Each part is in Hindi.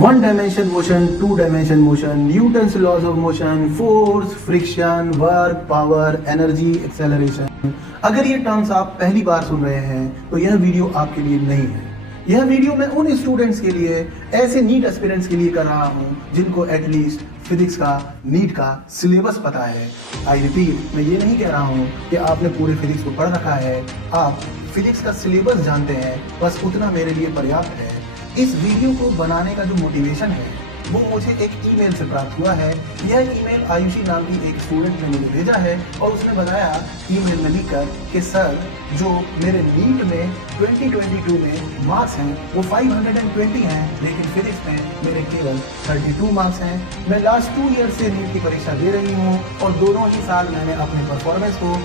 One dimension motion, two dimension motion, Newton's laws of motion, force, friction, work, power, energy, acceleration. अगर ये टर्म्स आप पहली बार सुन रहे हैं तो यह वीडियो आपके लिए नहीं है। यह वीडियो मैं उन स्टूडेंट्स के लिए, ऐसे नीट एस्पिरेंट्स के लिए कर रहा हूँ जिनको एटलीस्ट फिजिक्स का, नीट का सिलेबस पता है। आई रिपीट, मैं ये नहीं कह रहा हूँ कि आपने पूरे फिजिक्स को पढ़ रखा है, आप फिजिक्स का सिलेबस जानते हैं, बस उतना मेरे लिए पर्याप्त है। इस वीडियो को बनाने का जो मोटिवेशन है वो मुझे एक ईमेल से प्राप्त हुआ है। यह ईमेल आयुषी नाम की एक स्टूडेंट ने मुझे भेजा है और उसने बताया ईमेल में लिखकर कि सर, जो मेरे नीट में 2022 में मार्क्स हैं वो 520 हैं, लेकिन फिजिक्स में मेरे केवल 32 मार्क्स हैं। मैं लास्ट 2 ईयर से नीट की परीक्षा दे रही हूँ और दोनों ही साल मैंने अपने परफॉर्मेंस को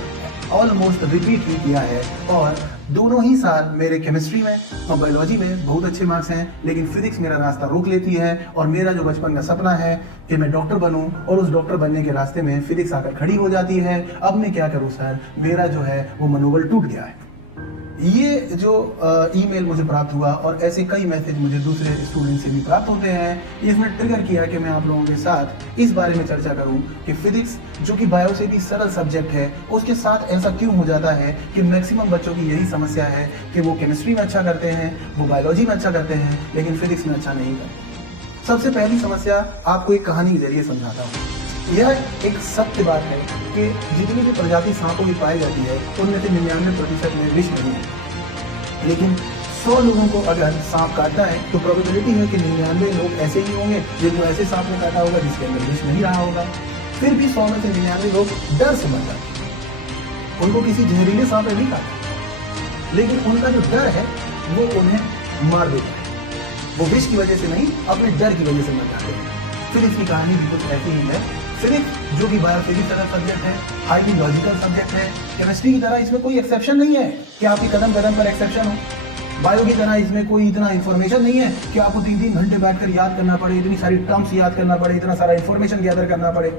ऑलमोस्ट रिपीट ही किया है और दोनों ही साल मेरे केमिस्ट्री में और बायोलॉजी में बहुत अच्छे मार्क्स हैं, लेकिन फिजिक्स मेरा रास्ता रोक लेती है और मेरा जो बचपन का सपना है कि मैं डॉक्टर बनूं और उस डॉक्टर बनने के रास्ते में फिजिक्स आकर खड़ी हो जाती है। अब मैं क्या करूं सर, मेरा जो है वो मनोबल टूट गया है। ये जो ईमेल मुझे प्राप्त हुआ और ऐसे कई मैसेज मुझे दूसरे स्टूडेंट से भी प्राप्त होते हैं, इसने ट्रिगर किया कि मैं आप लोगों के साथ इस बारे में चर्चा करूं कि फिजिक्स जो कि बायो से भी सरल सब्जेक्ट है, उसके साथ ऐसा क्यों हो जाता है कि मैक्सिमम बच्चों की यही समस्या है कि वो केमिस्ट्री में अच्छा करते हैं, वो बायोलॉजी में अच्छा करते हैं, लेकिन फिजिक्स में अच्छा नहीं करते। सबसे पहली समस्या आपको एक कहानी के जरिए समझाता हूँ। यह एक सत्य बात है कि जितनी भी प्रजाति सांपों की पाई जाती है उनमें से 99% में विष नहीं है, लेकिन 100 लोगों को अगर सांप काटता है तो प्रोबेबिलिटी है कि 99 लोग ऐसे ही होंगे जिनको ऐसे सांप ने काटा होगा जिसके अंदर विष नहीं रहा होगा। फिर भी 100 में से 99 लोग डर से मर जाते हैं, उनको किसी जहरीले सांप ने नहीं काटा, लेकिन उनका जो डर है वो उन्हें मार देता है। वो विष की वजह से नहीं, अपने डर की वजह से मर जाते हैं। फिजिक्स की कहानी भी कुछ ऐसी ही है। फिजिक्स जो कि बायोफिजिक्स का सब्जेक्ट है, हाईली लॉजिकल सब्जेक्ट है, केमिस्ट्री की तरह इसमें कोई एक्सेप्शन नहीं है कि आपकी कदम कदम पर एक्सेप्शन हो। बायो की तरह इसमें कोई इतना इंफॉर्मेशन नहीं है कि आपको 3-3 घंटे बैठकर याद करना पड़े, इतनी सारी टर्म्स याद करना पड़े, इतना सारा इंफॉर्मेशन गैदर करना पड़े,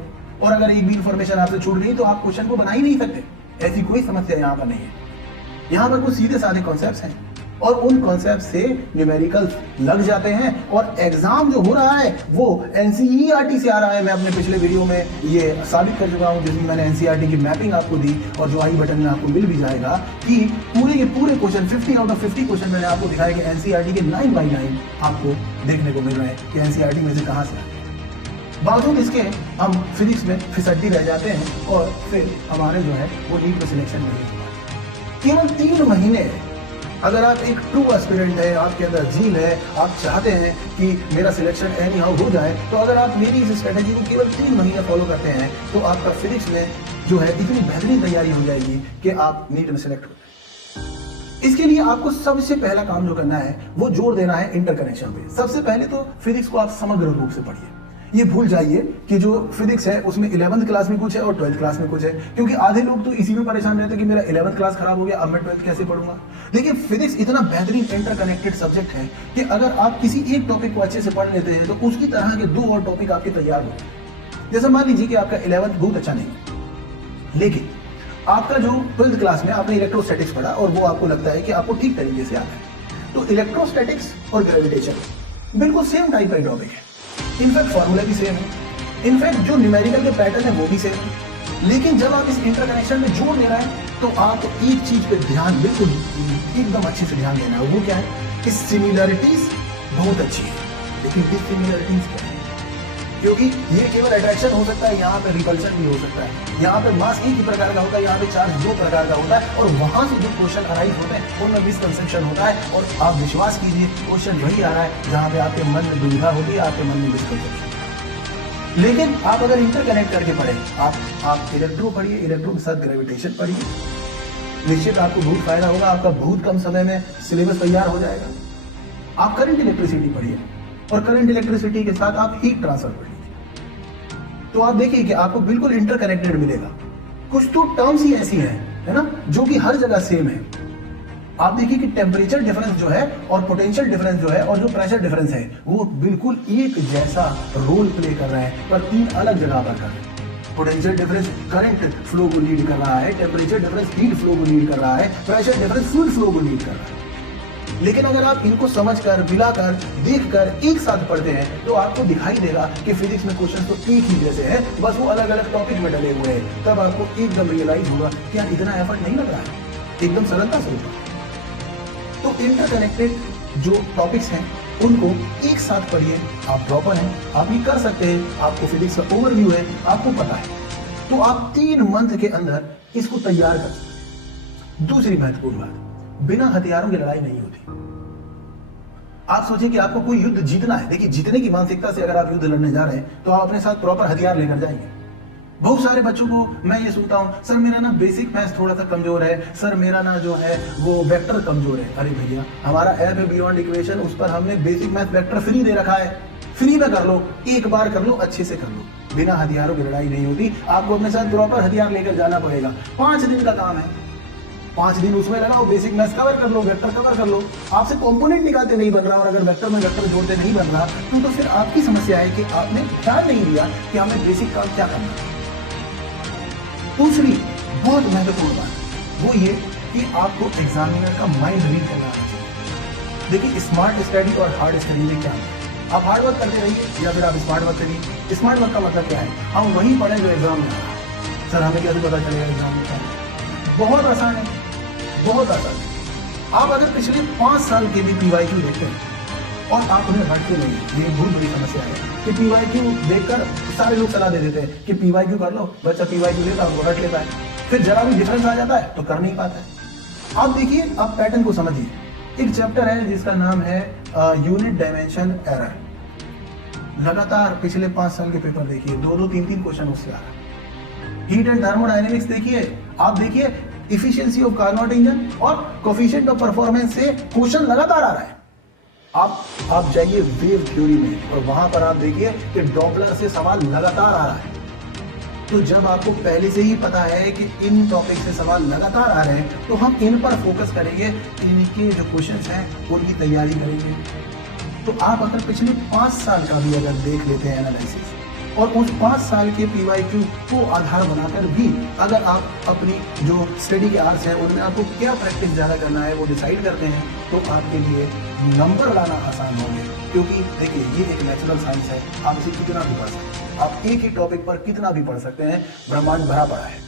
और अगर एक भी इंफॉर्मेशन आपसे छूट गई तो आप क्वेश्चन को बना ही नहीं सकते। ऐसी कोई समस्या यहाँ पर नहीं है। यहाँ पर कुछ सीधे साधे कॉन्सेप्ट्स हैं और उन कॉन्सेप्ट से न्यूमेरिकल्स लग जाते हैं और एग्जाम जो हो रहा है वो एनसीईआरटी से आ रहा है। मैं अपने पिछले वीडियो में ये साबित कर चुका हूँ, जिसमें मैंने एनसीईआरटी की मैपिंग आपको दी और जो आई बटन में आपको मिल भी जाएगा कि पूरे के पूरे क्वेश्चन 50 आउट ऑफ 50 क्वेश्चन मैंने आपको दिखाया कि एनसीईआरटी के 9 बाई 9 आपको देखने को मिल रहे हैं कि एनसीईआरटी में से कहाँ से आए। बावजूद इसके हम फिजिक्स में फिसड्डी रह जाते हैं और फिर हमारे जो है वो नीट में सिलेक्शन नहीं होता। केवल 3 महीने अगर आप एक ट्रू एस्पिरेंट है, आपके अंदर जील है, आप चाहते हैं कि मेरा सिलेक्शन एनी हाउ हो जाए, तो अगर आप मेरी इस स्ट्रेटेजी को केवल 3 महीने फॉलो करते हैं तो आपका फिजिक्स में जो है इतनी बेहतरीन तैयारी हो जाएगी कि आप नीट में सिलेक्ट हो जाए। इसके लिए आपको सबसे पहला काम जो करना है वो जोर देना है इंटरकनेक्शन पे। सबसे पहले तो फिजिक्स को आप समग्र रूप से पढ़िए। ये भूल जाइए कि जो फिजिक्स है उसमें 11th क्लास में कुछ है और 12th क्लास में कुछ है, क्योंकि आधे लोग तो इसी में परेशान रहते हैं कि मेरा 11th क्लास खराब हो गया, अब मैं 12th कैसे पढ़ूंगा। देखिए, फिजिक्स इतना बेहतरीन इंटरकनेक्टेड सब्जेक्ट है कि अगर आप किसी एक टॉपिक को अच्छे से पढ़ लेते हैं तो उसकी तरह के 2 और टॉपिक आपके तैयार हो गए। जैसे मान लीजिए कि आपका 11th बहुत अच्छा नहीं है, लेकिन आपका जो 12th क्लास में आपने इलेक्ट्रोस्टैटिक्स पढ़ा और वो आपको लगता है कि आपको ठीक तरीके से आता है, तो इलेक्ट्रोस्टैटिक्स और ग्रेविटेशन बिल्कुल सेम टाइप का टॉपिक है। इनफैक्ट फॉर्मूला भी सेम है, इनफैक्ट जो न्यूमेरिकल के पैटर्न है वो भी सेम है। लेकिन जब आप इस इंटरकनेक्शन में जोड़ दे रहे हैं तो आपको एक चीज पे ध्यान बिल्कुल एकदम अच्छे से ध्यान देना है। वो क्या है कि सिमिलरिटीज बहुत अच्छी है, लेकिन डिसिमिलरिटीज क्या है, क्योंकि ये केवल अट्रैक्शन हो सकता है, यहाँ पे रिपल्शन भी हो सकता है। यहाँ पे मास एक ही प्रकार का होता है, यहाँ पे चार्ज 2 प्रकार का होता है, और वहां से जो क्वेश्चन अराइज होते हैं उनमें मिसकंसेप्शन होता है। और आप विश्वास कीजिए, क्वेश्चन वही आ रहा है जहाँ पे आपके मन में दुविधा होती है, आपके मन में मिसकंसेप्शन। लेकिन आप अगर इंटरकनेक्ट करके पढ़े, आप इलेक्ट्रो पढ़िए, इलेक्ट्रो के साथ ग्रेविटेशन पढ़िए, निश्चित आपको बहुत फायदा होगा। आपका बहुत कम समय में सिलेबस तैयार हो जाएगा। आप करंट इलेक्ट्रिसिटी पढ़िए और करंट इलेक्ट्रिसिटी के साथ आप हीट ट्रांसफर पढ़िए, तो आप देखिए कि आपको बिल्कुल इंटरकनेक्टेड मिलेगा। कुछ तो टर्म्स ही ऐसी हैं, है ना, जो कि हर जगह सेम है। आप देखिए कि टेम्परेचर डिफरेंस जो है और पोटेंशियल डिफरेंस जो है और जो प्रेशर डिफरेंस है वो बिल्कुल एक जैसा रोल प्ले कर रहे हैं, पर 3 अलग जगह पर कर रहे हैं। पोटेंशियल डिफरेंस करंट फ्लो को लीड कर रहा है, टेम्परेचर डिफरेंस हीट फ्लो को लीड कर रहा है, प्रेशर डिफरेंस फ्लूइड फ्लो को लीड कर रहा है। लेकिन अगर आप इनको समझकर, मिलाकर, देखकर एक साथ पढ़ते हैं तो आपको दिखाई देगा कि फिजिक्स में क्वेश्चन तो एक ही जैसे हैं, बस वो अलग अलग टॉपिक में डले हुए हैं। तब आपको एकदम रियलाइज होगा कि यार इतना एफर्ट नहीं लग रहा है, एकदम सरलता से होगा। तो इंटरकनेक्टेड जो टॉपिक्स हैं उनको एक साथ पढ़िए। आप प्रॉपर हैं, आप ये कर सकते हैं, आपको फिजिक्स का ओवरव्यू है, आपको पता है, तो आप 3 मंथ के अंदर इसको तैयार कर सकते। दूसरी महत्वपूर्ण बात, बिना हथियारों की लड़ाई नहीं होती। आप सोचिए कि आपको कोई युद्ध जीतना है, देखिए जीतने की मानसिकता से अगर आप युद्ध लड़ने जा रहे हैं तो आप अपने साथ प्रॉपर हथियार लेकर जाएंगे। बहुत सारे बच्चों को मैं ये सुनता हूं, सर मेरा ना बेसिक मैथ्स थोड़ा सा कमजोर है, सर मेरा ना जो है वो वेक्टर कमजोर है। अरे भैया, हमारा ऐप है बियॉन्ड इक्वेशन, उस पर हमने बेसिक मैथ वेक्टर फ्री दे रखा है, फ्री में कर लो, एक बार कर लो, अच्छे से कर लो। बिना हथियारों की लड़ाई नहीं होती, आपको अपने साथ प्रॉपर हथियार लेकर जाना पड़ेगा। 5 दिन का काम है, 5 दिन उसमें लगाओ, बेसिक मैथ्स कवर कर लो, वेक्टर कवर कर लो। आपसे कंपोनेंट निकालते नहीं बन रहा और अगर वेक्टर में वेक्टर जोड़ते नहीं बन रहा तो फिर आपकी समस्या है कि आपने ध्यान नहीं दिया कि हमें बेसिक काम क्या करना है। दूसरी बहुत महत्वपूर्ण बात वो ये कि आपको एग्जामिनर का माइंड रीड करना आना चाहिए। देखिए स्मार्ट स्टडी और हार्ड स्टडी में क्या है, आप हार्ड वर्क करते रहिए या फिर आप स्मार्ट वर्क करिए। स्मार्ट वर्क का मतलब क्या है, हम वही पढ़ें जो एग्जाम में आ रहा है। सर हमें कैसे पता चलेगा एग्जाम में क्या है? बहुत आसान है, बहुत आसान है। आप अगर पिछले 5 साल के भी PYQ देखते हैं और आप उन्हें हटते नहीं, ये बहुत बड़ी समस्या है कि PYQ देखकर सारे लोग सलाह दे देते हैं कि PYQ कर लो, बच्चा PYQ लेता है वो हट लेता है, फिर जरा भी डिफरेंस आ जाता है तो कर नहीं पाता है। आप देखिए, आप पैटर्न को समझिए। एक चैप्टर है जिसका नाम है यूनिट डायमेंशन एरर। लगातार पिछले 5 साल के पेपर देखिए, 2-2, 3-3 क्वेश्चन उससे आ रहा है। हीट एंड थर्मोडायनेमिक्स देखिए, आप देखिए इफिशियंसी ऑफ कार्नोट इंजन और कोफिशिएंट ऑफ परफॉर्मेंस से क्वेश्चन लगातार आ रहा है। आप जाइए वेव थ्योरी में और वहां पर आप देखिए कि डॉपलर से सवाल लगातार आ रहा है। तो जब आपको पहले से ही पता है कि इन टॉपिक से सवाल लगातार आ रहे हैं तो हम इन पर फोकस करेंगे, इनके जो क्वेश्चंस हैं उनकी तैयारी करेंगे। तो आप अगर पिछले 5 साल का भी अगर देख लेते हैं एनालिसिस और उस 5 साल के PYQ को आधार बनाकर भी अगर आप अपनी जो स्टडी के आवर्स हैं उनमें आपको क्या प्रैक्टिस ज़्यादा करना है वो डिसाइड करते हैं तो आपके लिए नंबर लाना आसान होंगे। क्योंकि देखिए ये एक नेचुरल साइंस है, आप इसे कितना भी पढ़ सकते हैं, आप एक ही टॉपिक पर कितना भी पढ़ सकते हैं, ब्रह्मांड भरा पड़ा है।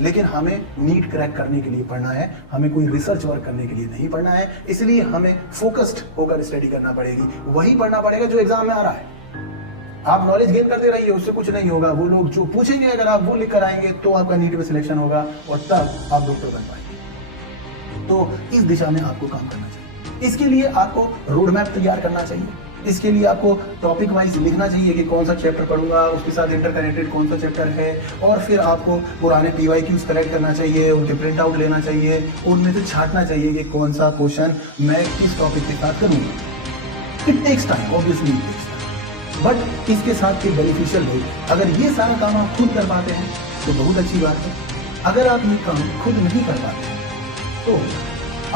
लेकिन हमें नीट क्रैक करने के लिए पढ़ना है, हमें कोई रिसर्च वर्क करने के लिए नहीं पढ़ना है, इसलिए हमें फोकस्ड होकर स्टडी करना पड़ेगी, वही पढ़ना पड़ेगा जो एग्जाम में आ रहा है। आप नॉलेज गेन करते रहिए, उससे कुछ नहीं होगा। वो लोग जो पूछेंगे अगर आप वो लिख कर आएंगे तो आपका नीट में सिलेक्शन होगा और तब आप डॉक्टर बन पाएंगे। तो इस दिशा में आपको काम करना चाहिए। इसके लिए आपको रोड मैप तैयार करना चाहिए, इसके लिए आपको टॉपिक वाइज लिखना चाहिए कि कौन सा चैप्टर पढ़ूंगा, उसके साथ इंटरकनेक्टेड कौन सा चैप्टर है, और फिर आपको पुराने PYQs कलेक्ट करना चाहिए, उनके प्रिंट आउट लेना चाहिए, उनमें से छांटना चाहिए कि कौन सा क्वेश्चन मैं किस टॉपिक के साथ करूँगा। It takes time, obviously it takes time, but इसके साथ के बेनिफिशियल होगा। अगर ये सारा काम आप खुद कर पाते हैं तो बहुत अच्छी बात है। अगर आप ये काम खुद नहीं कर पाते तो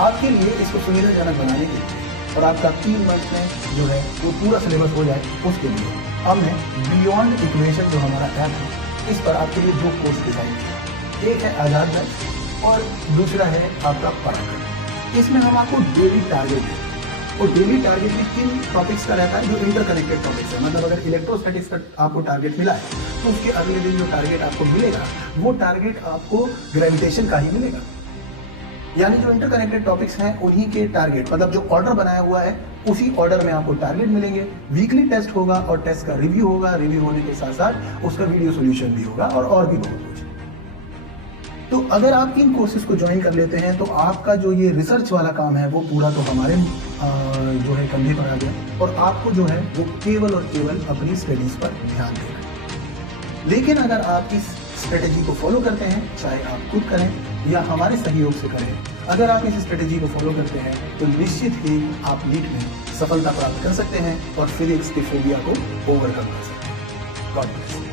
आपके लिए इसको सुविधाजनक बनाने के लिए और आपका 3 मंथ में जो है वो पूरा सिलेबस हो जाए, उसके लिए हमने बियॉन्ड इक्वेशन जो हमारा ऐप है इस पर आपके लिए 2 कोर्स डिजाइन किया। एक है आजाद बैच और दूसरा है आपका पराक्रम। इसमें हम आपको डेली टारगेट देते हैं और डेली टारगेट में 3 टॉपिक्स का रहता है जो इंटरकनेक्टेड टॉपिक्स है। मतलब अगर इलेक्ट्रोस्टैटिक्स का आपको टारगेट मिला है तो उसके अगले दिन जो टारगेट आपको मिलेगा वो टारगेट आपको ग्रेविटेशन का ही मिलेगा। यानी जो इंटरकनेक्टेड टॉपिक्स हैं उन्हीं के टारगेट, मतलब जो ऑर्डर बनाया हुआ है उसी ऑर्डर में आपको टारगेट मिलेंगे। वीकली टेस्ट होगा और टेस्ट का रिव्यू होगा, रिव्यू होने के साथ साथ उसका वीडियो सॉल्यूशन भी होगा और भी बहुत कुछ। तो अगर आप इन कोर्सेज को ज्वाइन कर लेते हैं तो आपका जो ये रिसर्च वाला काम है वो पूरा तो हमारे जो है कंधे पर आ गया और आपको जो है वो केवल और केवल अपनी स्टडीज पर ध्यान देना है। लेकिन अगर आप इस स्ट्रेटेजी को फॉलो करते हैं, चाहे आप खुद करें या हमारे सहयोग से करें, अगर आप इस स्ट्रेटेजी को फॉलो करते हैं तो निश्चित ही आप नीट में सफलता प्राप्त कर सकते हैं और फिजिक्स के फोबिया को ओवरकम कर सकते हैं। God bless.